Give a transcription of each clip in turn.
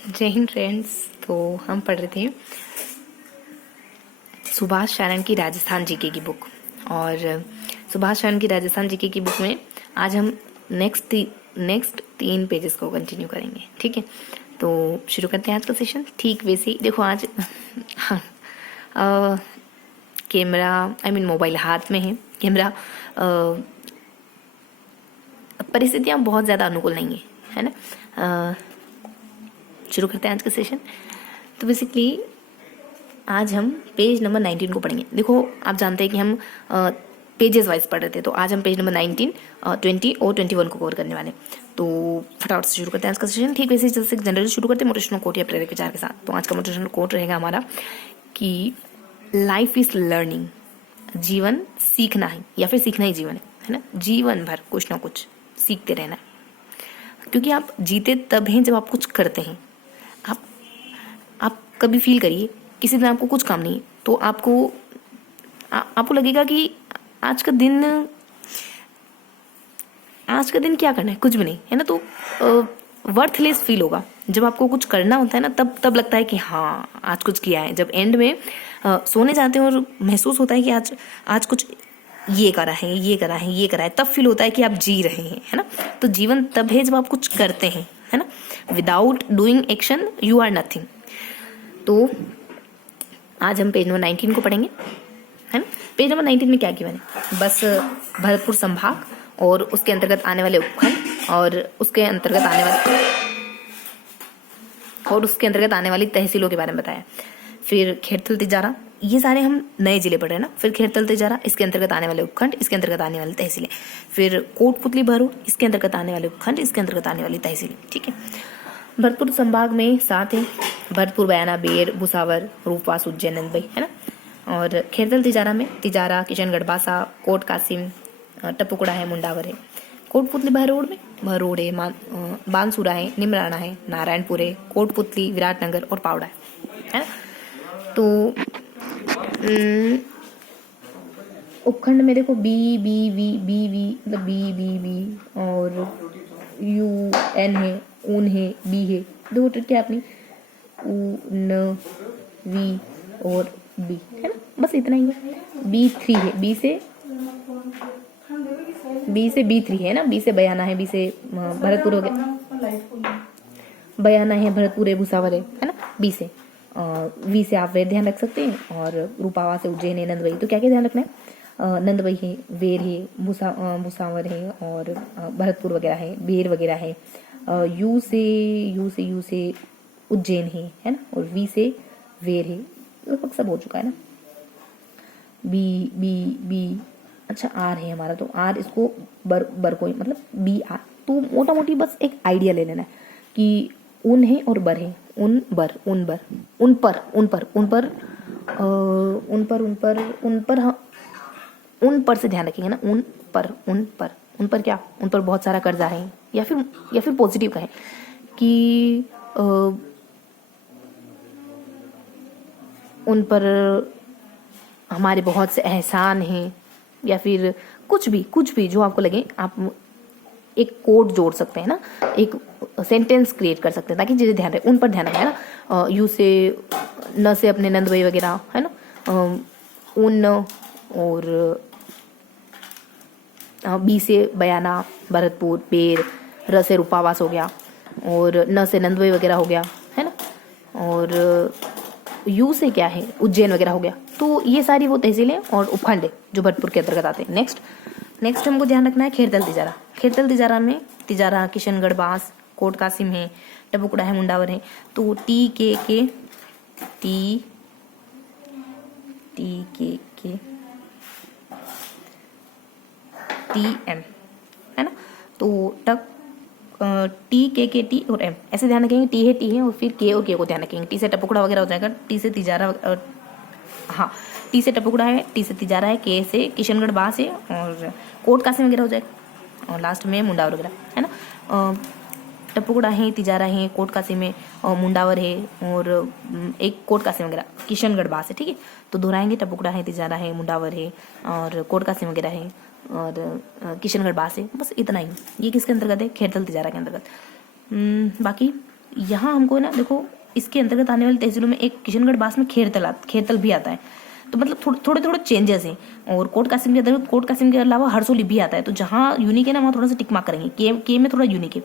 जय हिंद फ्रेंड्स। तो हम पढ़ रहे थे सुभाष शरण की राजस्थान जीके की बुक, और सुभाष शरण की राजस्थान जीके की बुक में आज हम नेक्स्ट 3 पेजेस को कंटिन्यू करेंगे। ठीक है, तो शुरू करते हैं आज का सेशन। ठीक वैसे ही देखो आज कैमरा मोबाइल हाथ में है। कैमरा परिस्थितियाँ बहुत ज़्यादा अनुकूल नहीं है ना। शुरू करते हैं आज का सेशन। तो बेसिकली आज हम पेज नंबर 19 को पढ़ेंगे। देखो आप जानते हैं कि हम पेजेस वाइज पढ़ रहे थे, तो आज हम पेज नंबर 19, 20 और 21 को कवर करने वाले। तो फटाफट से शुरू करते हैं आज का सेशन। ठीक वैसे जैसे जनरली शुरू करते हैं मोटिवेशनल कोट या प्रेरक विचार के साथ। तो आज का मोटिवेशनल कोट रहेगा हमारा कि लाइफ इज लर्निंग, जीवन सीखना है या फिर सीखना ही जीवन है ना। जीवन भर कुछ ना कुछ सीखते रहना है, क्योंकि आप जीते तब हैं जब आप कुछ करते हैं। आप कभी फील करिए किसी दिन आपको कुछ काम नहीं है, तो आपको लगेगा कि आज का दिन क्या करना है, कुछ भी नहीं है ना। तो वर्थलेस फील होगा। जब आपको कुछ करना होता है ना, तब लगता है कि हाँ आज कुछ किया है। जब एंड में सोने जाते हैं और महसूस होता है कि आज कुछ ये करा है, तब फील होता है कि आप जी रहे हैं, है ना। तो जीवन तब है जब आप कुछ करते हैं, है ना। Without doing action you are nothing. तो आज हम पेज नंबर 19 को पढ़ेंगे, है ना। पेज नंबर 19 में क्या किया मैंने, बस भरतपुर संभाग और उसके अंतर्गत आने वाले उपखंड और उसके अंतर्गत आने वाली तहसीलों के बारे में बताया। फिर खेड़तल तिजारा, ये सारे हम नए जिले पढ़ रहे हैं ना। फिर खेड़तल तिजारा, इसके अंतर्गत आने वाले उपखंड, इसके अंतर्गत आने वाली तहसीलें। फिर कोटपुतली भरूड़, इसके अंतर्गत आने वाले उपखंड, इसके अंतर्गत आने वाली तहसीलें। ठीक है। भरतपुर संभाग में 7 है, भरतपुर, बयाना, बेर, भुसावर, रूपवास, उज्जैन, नंदबई, है ना। और खेड़तल तिजारा में तिजारा, किशनगढ़, बासा, कोट कासिम, टपुकड़ा है, मुंडावर है। कोटपुतली भरूड़ में भरूड़ है, बांसुरा है, निमराना है, नारायणपुर है, कोटपुतली, विराटनगर और पावड़ा है ना। तो उपखंड में देखो बी मतलब बी और यू एन है, ऊन है, बी है। दो क्या अपनी ऊन, वी और बी, है ना। बस इतना ही है। B3 है, बी से B3 है ना। बी से बयाना है, बी से भरतपुर हो गया, बयाना है, भरतपुर है, भुसावर है ना। बी से वी से आप वेर ध्यान रख सकते हैं, और रूपावा से उज्जैन है, नंदबई। तो क्या क्या ध्यान रखना है, नंदबई है, वेर है, भुसावर है और भरतपुर वगैरह है, बेर वगैरह है। यू से उज्जैन है ना। और वी से वेर है। लगभग सब हो चुका है ना। बी अच्छा आर है हमारा, तो आर इसको बर को मतलब बी आर। तो मोटा मोटी बस एक आइडिया ले लेना है कि उन है और बर है। उन पर से ध्यान रखेंगे ना। उन पर क्या, उन पर बहुत सारा कर्जा है, या फिर पॉजिटिव का है कि उन पर हमारे बहुत से एहसान हैं, या फिर कुछ भी जो आपको लगे। आप एक कोड जोड़ सकते हैं ना, एक सेंटेंस क्रिएट कर सकते हैं ताकि चीजें ध्यान रहे। उन पर ध्यान रखें ना। यू से न से अपने नंदबई वगैरह, है ना। उन और बी से बयाना, भरतपुर, बेर, र से रूपावास हो गया, और न से नंदबई वगैरह हो गया, है ना। और यू से क्या है, उज्जैन वगैरह हो गया। तो ये सारी वो तहसीलें और उपखंड है जो भरतपुर के अंतर्गत आते हैं। नेक्स्ट हमको ध्यान रखना है खेड़तल तिजारा। खेड़तल तिजारा में तिजारा, किशनगढ़, बास, कोट कासिम है, टपुकड़ा है, मुंडावर है। तो टी के टी एम, है ना। तो टी के टी और एम ऐसे ध्यान रखेंगे। टी है और फिर के और के को ध्यान रखेंगे। टी से टपुकड़ा वगैरह हो जाएगा, टी से तिजारा, हाँ टी से टपुकड़ा है, टी से तिजारा है, के से किशनगढ़, बास है और कोट कासिम वगैरह हो जाएगा, और लास्ट में मुंडावर वगैरह, है ना। टपुकड़ा है, तिजारा है, कोट कासिम है और मुंडावर है, और एक कोट कासिम वगैरह, किशनगढ़, बास है। ठीक है, तो दोहराएंगे। टपुकड़ा है, तिजारा है, मुंडावर है और कोट कासिम वगैरह है और किशनगढ़, बास है। बस इतना ही। ये किसके अंतर्गत है, खेड़तल तिजारा के अंतर्गत। बाकी यहाँ हमको ना देखो इसके अंतर्गत आने वाली तहसीलों में एक किशनगढ़ बास में खेरतल भी आता है। तो मतलब थोड़े थोड़े चेंजेस हैं। और कोट कासिम के अंतर्गत कोट कासिम के अलावा हरसोली भी आता है। तो जहाँ यूनिक है ना वहाँ थोड़ा सा टिक मार्क करेंगे। के में थोड़ा यूनिक है।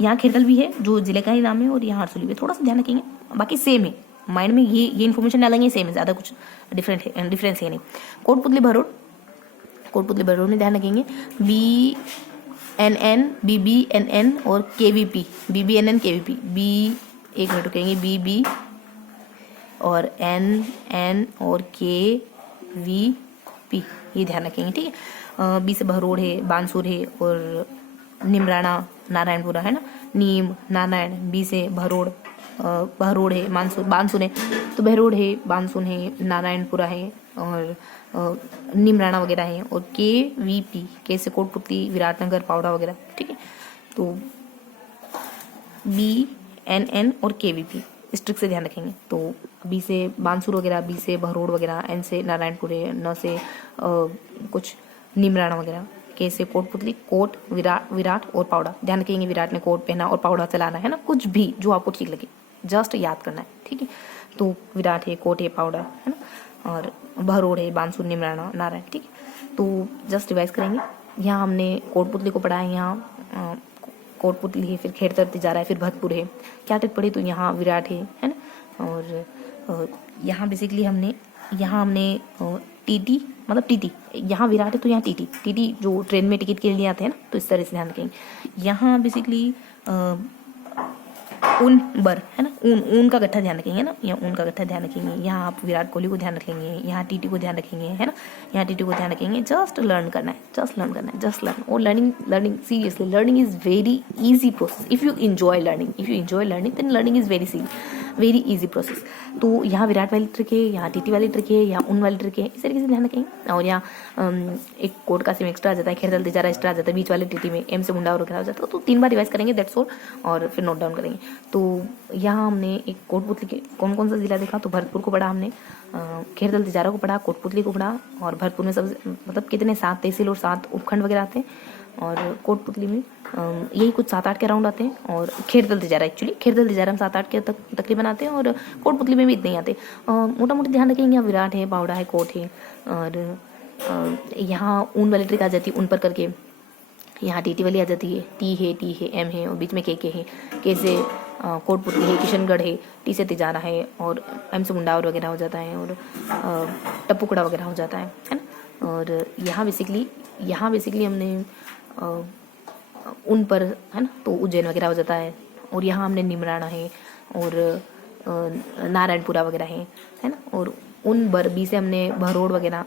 यहाँ खेरतल भी है जो जिले का ही नाम है, और यहाँ हरसोली भी है, थोड़ा सा ध्यान रखेंगे। बाकी सेम है, माइंड में ये इन्फॉर्मेशन डालेंगे, सेम है, ज़्यादा कुछ डिफरेंस है नहीं। कोटपुतली भरूड में ध्यान रखेंगे BNN BBNN और KVP BBNN KVP बी, एक मिनट रुकेंगे, BB और NN और KVP, ये ध्यान रखेंगे, ठीक है। बी से भरोड़ है, बानसूर है और निमराना नारायणपुरा है ना, नीम नारायण। बी से भरोड़ है, बानसून है, तो बहरोड है, बानसून है, नारायणपुरा है और निमराना वगैरह है। और KVP के से कोटपुतली, विराटनगर, पावड़ा वगैरह, ठीक है। तो BNN और KVP इस ट्रिक से ध्यान रखेंगे। तो बी से बानसूर वगैरह, बी से भरोड़ वगैरह, N से नारायणपुरे, न से कुछ निमराना वगैरह, के से कोटपुतली, कोट, विराट और पावड़ा। ध्यान रखेंगे विराट ने कोट पहना और पावड़ा चलाना है ना, कुछ भी जो आपको ठीक लगे जस्ट याद करना है, ठीक है। तो विराट है, कोट है, पावड़ा है ना, और भरोड़ है, बानसूर, निमराना, नारायण, ठीक है। तो जस्ट रिवाइज करेंगे। यहाँ हमने कोटपुतली को पढ़ा है, यहाँ कोटपुतली है, फिर खेड़तर तिजारा है, फिर भरतपुर है। क्या ट्रिक पढ़ी, तो यहाँ विराट है ना। और यहाँ बेसिकली हमने TT मतलब TT, यहाँ विराट है तो यहाँ TT जो ट्रेन में टिकट के लिए आते हैं ना, तो इस तरह से ध्यान रखेंगे। यहाँ बेसिकली ऊन बर है ना, ऊन का गट्ठा ध्यान रखेंगे ना, यहाँ ऊन का गट्ठा ध्यान रखेंगे। यहाँ आप विराट कोहली को ध्यान रखेंगे, यहाँ TT को ध्यान रखेंगे, है ना, यहाँ TT को ध्यान रखेंगे। जस्ट लर्न करना है, जस्ट लर्न। और learning seriously, learning is very easy process if you enjoy learning then learning is very easy process. तो यहाँ विराट वाली ट्रिक है, यहाँ TT वाली ट्रिक है, यहाँ ऊन वाली ट्रिक है, इस तरीके से ध्यान रखेंगे। और यहाँ एक कोट कासिम एक्स्ट्रा आ जाता है, खेरतल तिजारा एक्स्ट्रा आ जाता है, बीच वाले TT में M से मुंडा वगैरह हो जाता है। तो 3 बार रिवाइज करेंगे, दैट्स ऑल, और फिर नोट डाउन करेंगे। तो यहाँ हमने एक कोटपुतली के कौन कौन सा जिला देखा, तो भरतपुर को पढ़ा हमने, खेरतल तिजारा को पढ़ा, कोटपुतली को पढ़ा, और भरतपुर में सब मतलब कितने 7 तहसील और 7 उपखंड वगैरह आते हैं, और कोटपुतली में यही कुछ 7-8 के अराउंड आते हैं, और खेरतल तिजारा में 7-8 के तकरीबन आते हैं, और कोटपुतली में भी इतने ही आते हैं। मोटा मोटी ध्यान रखेंगे, यहाँ विराट है, पावड़ा है, कोट है, और यहाँ ऊन वाली ट्रिक आ जाती है, ऊन पर करके। यहाँ TT वाली आ जाती है, T है, M है, और बीच में KK है। K से कोटपुतली है, किशनगढ़ है, T से तिजारा है, और M से मुंडावर वगैरह हो जाता है, और टपुकड़ा वगैरह हो जाता है ना। और यहाँ बेसिकली हमने उन पर है ना, तो उज्जैन वगैरह हो जाता है। और यहाँ हमने निमराना है और नारायणपुरा वगैरह है ना। और उन बर बी से हमने भरोड़ वगैरह,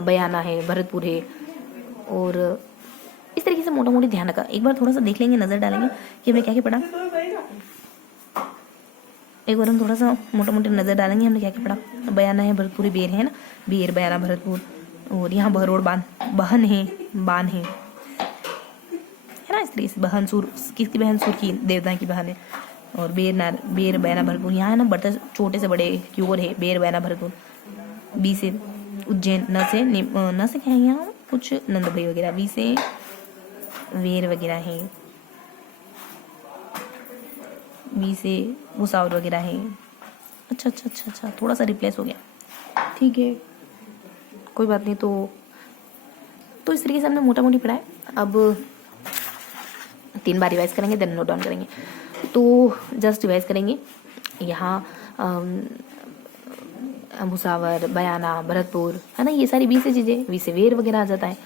बयाना है, भरतपुर है। और इस तरीके से मोटा मोटी ध्यान रखा। एक बार थोड़ा सा देख लेंगे, नज़र डालेंगे कि हमने क्या क्या पढ़ा। एक बार हम थोड़ा सा मोटा मोटी नज़र डालेंगे हमने क्या क्या पढ़ा। बयाना है, भरतपुर, बेर है ना, बेर, बयाना, भरतपुर। और यहाँ भरोड़, बहन है, बान है ना, इस तरीके से। बहन सूर, किसकी बहन? सूर की, देवता की बहन है। और बेर, बयाना, भरतपुर। यहाँ है ना, बढ़ते छोटे से बड़े की ओर है, बेर, बयाना, भरतपुर। बी से उज्जैन, न से क्या है यहाँ कुछ नंद भाई वगैरह। बी से वेर वगैरह है, बी से भुसावल वगैरह है। अच्छा, थोड़ा सा रिप्लेस हो गया, ठीक है, कोई बात नहीं। तो इस तरीके से हमने मोटा मोटी पढ़ा है। अब 3 बार रिवाइज करेंगे, देन नोट डाउन करेंगे। तो जस्ट रिवाइज करेंगे। यहाँ भुसावर, बयाना, भरतपुर है ना, ये सारी बी से चीज़ें। वी से वेर वगैरह आ जाता है,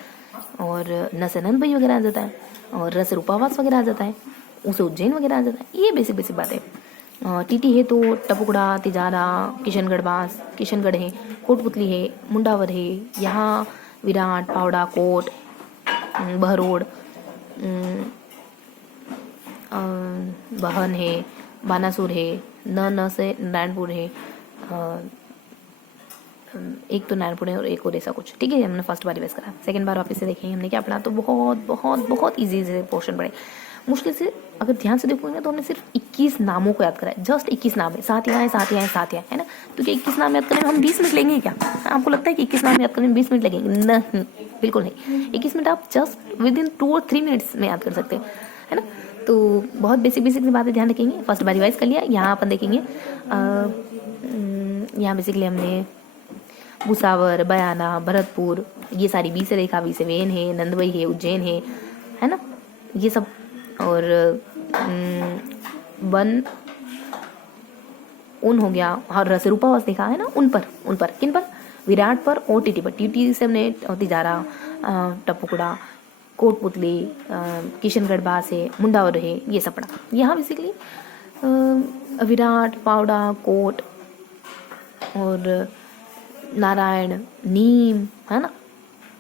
और न से नंद भाई वगैरह आ जाता है, और र से रूपावास वगैरह आ जाता है, उसे उज्जैन वगैरह आ जाता है। ये बेसिक बात है। TT है तो टपुकड़ा, तिजारा, किशनगढ़ बास, किशनगढ़ है, कोटपुतली है, मुंडावर है। यहाँ विराट, पावड़ा, कोट, भरोड़, बहन है, बानासुर है, न से नारायणपुर है, एक तो नारायणपुर है और एक और ऐसा कुछ, ठीक है। हमने फर्स्ट बार रिवाइज करा, सेकंड बार वापस से देखेंगे हमने क्या पढ़ा। तो बहुत इजी से पोर्शन पढ़े। मुश्किल से अगर ध्यान से देखोगे तो हमने सिर्फ 21 नामों को याद करा है। जस्ट 21 नाम है, साथ यहाँ है ना। तो क्या 21 नाम याद करने में हम 20 मिनट लेंगे क्या? आपको लगता है कि 21 नाम याद करने में 20 मिनट लगेंगे? नहीं, बिल्कुल नहीं। 21 मिनट आप जस्ट विद इन 2 और 3 मिनट्स में याद कर सकते हैं, है ना। तो बहुत बेसिक बेसिक सी बातें ध्यान रखेंगे, फर्स्ट बार रिवाइज कर लिया। यहाँ अपन देखेंगे यहाँ बेसिकली हमने भुसावर, बयाना, भरतपुर, ये सारी बी से रेखा, बी से वेन है, नंदवई है, उज्जैन है ना, ये सब। और वन उन हो गया, और रस रूपावास देखा है ना, उन पर किन पर, विराट पर और टीटी पर। टीटी से हमने तिजारा, टपुकड़ा, कोटपुतली, किशनगढ़ बास है, मुंडावर है, ये सब पढ़ा। यहाँ बेसिकली विराट, पावड़ा, कोट और नारायण, नीम है ना,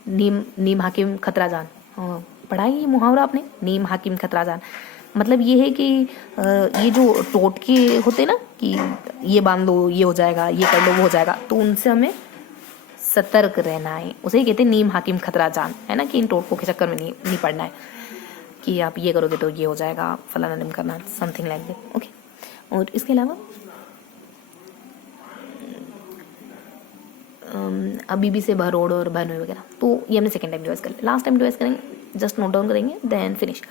नीम हाकिम खतराजान पढ़ा है। ये मुहावरा आपने, नीम हाकिम खतराजान, मतलब ये है कि ये जो टोटके होते ना कि ये बांध लो ये हो जाएगा, ये कर लो वो हो जाएगा, तो उनसे हमें सतर्क रहना है। उसे ही कहते हैं नीम हाकिम खतराजान, है ना, कि इन टोटकों के चक्कर में नहीं पड़ना है कि आप ये करोगे तो ये हो जाएगा, फलाना निम करना, समथिंग लाइक दैट। ओके, और इसके अलावा अभी भी से भरोड़ और भनोई वगैरह, तो ये हमने सेकेंड टाइम रिवाइज कर लिया। लास्ट टाइम रिवाइज करेंगे, जस्ट नोट डाउन करेंगे, देन फिनिश।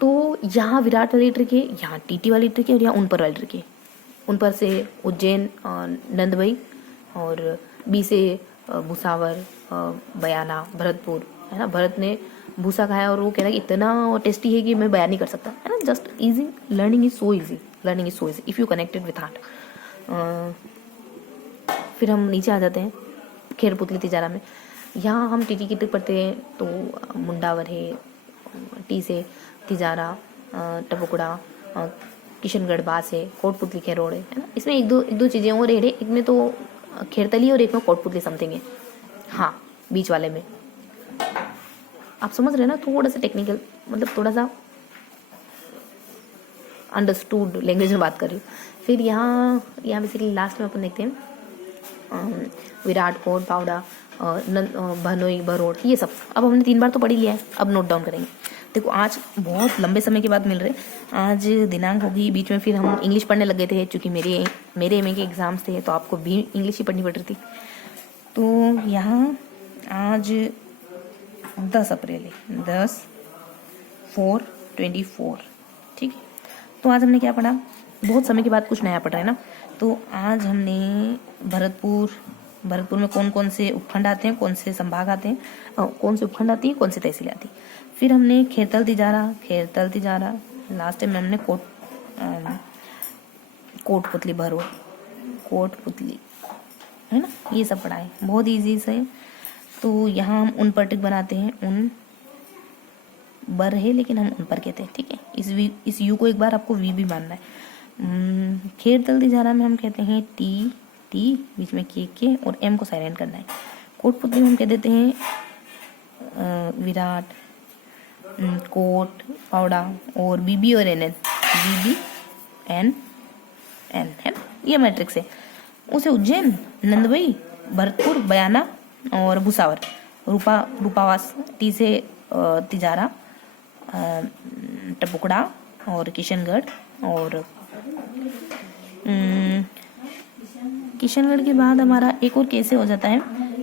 तो यहाँ विराट वाली ट्रिक है, यहाँ टीटी वाली ट्रिक है, और यहाँ उन पर वाली ट्रिक है। उन पर से उज्जैन, नंदवई, और बी से भुसावर, बयाना, भरतपुर, है ना। भरत ने भूसा खाया और वो कह रहा है कि इतना टेस्टी है कि मैं बयान नहीं कर सकता, है ना। Just easy, learning is so easy, learning is so easy if you connected with heart. फिर हम नीचे आ जाते हैं खेरपुतली तिजारा में। यहाँ हम टीटी की ट्रिक पढ़ते हैं, तो मुंडावर है, टी से तिजारा, टपुकड़ा, किशनगढ़ बास है, कोटपुतली खेरोड़ है ना। इसमें एक दो चीज़ें और है, एक में तो खेरतली और एक में कोटपुतली समथिंग है, हाँ, बीच वाले में। आप समझ रहे हैं ना, थोड़ा सा टेक्निकल, मतलब थोड़ा सा अंडरस्टूड लैंग्वेज में बात कर रही हूँ। फिर यहाँ बेसिकली लास्ट में अपन देखते हैं विराट, कोट, पावड़ा, भनोई, भरोड़, ये सब। अब हमने 3 बार तो पढ़ ही लिया है, अब नोट डाउन करेंगे। देखो आज बहुत लंबे समय के बाद मिल रहे, आज दिनांक होगी, बीच में फिर हम इंग्लिश पढ़ने लग गए थे, क्योंकि मेरे एमए के एग्ज़ाम्स थे, तो आपको भी इंग्लिश ही पढ़नी पड़ रही थी। तो यहाँ आज 10 अप्रैल है, 10/4/24, ठीक है। तो आज हमने क्या पढ़ा, बहुत समय के बाद कुछ नया पढ़ रहे हैं ना। तो आज हमने भरतपुर में कौन कौन से उपखंड आते हैं, कौन से संभाग आते हैं, कौन से उपखंड आती है, कौन से तहसील आती है। फिर हमने खेरतल तिजारा, लास्ट टाइम में हमने कोटपुतली, भरोड़, कोटपुतली, है ना, ये सब पढ़ा है, बहुत ईजी से। तो यहाँ हम उन पर टिक बनाते हैं, उन बर है लेकिन हम उन पर कहते हैं, ठीक है। इस यू को एक बार आपको वी भी मानना है। खेरतल तिजारा में हम कहते हैं टी बीच में के और एम को साइलेंट करना है। कोटपुतली में हम कह देते हैं विराट, कोट, पावड़ा, और बीबी और एन है ना, ये मैट्रिक्स है। उसे उज्जैन, नंदवई, भरतपुर, बयाना और भुसावर, रूपावास, टी से तिजारा, टपुकड़ा और किशनगढ़, और किशनगढ़ के बाद हमारा एक और कैसे हो जाता है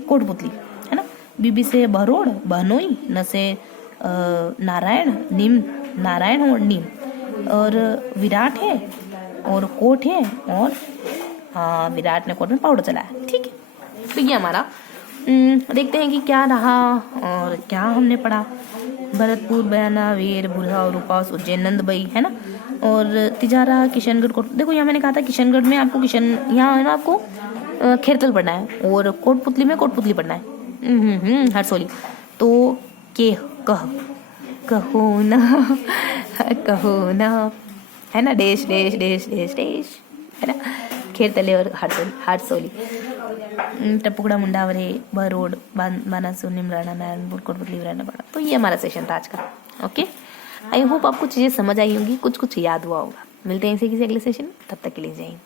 कोटपुतली, है ना। बीबी से भरोड़, भनोई, न से नारायण और नीम, और विराट है और कोट है, और हाँ, विराट ने कोट में पाउडर चलाया, ठीक है। तो ये हमारा देखते हैं कि क्या रहा और क्या हमने पढ़ा। भरतपुर, बयाना, वीर, बुरहा और रूपास, उज्जैन, नंदबई, है ना, और तिजारा, किशनगढ़, कोट। देखो यहाँ मैंने कहा था किशनगढ़ में आपको यहाँ है ना, आपको खेरतल पढ़ना है, और कोटपुतली में कोटपुतली पढ़ना है, हरसोली। तो कहो ना, है ना, देश, है ना, खेरतले और हरसोली, टपुकड़ा, मुंडावरे, भरोड़, बानासुर, निमराना, नारायणपुर, कोटपुतली, विराना पड़ा। तो ये हमारा सेशन था आज का। ओके, आई होप आपको चीज़ें समझ आई होंगी, कुछ याद हुआ होगा। मिलते हैं इसे किसी अगले सेशन में, तब तक के लिए जय हिंद।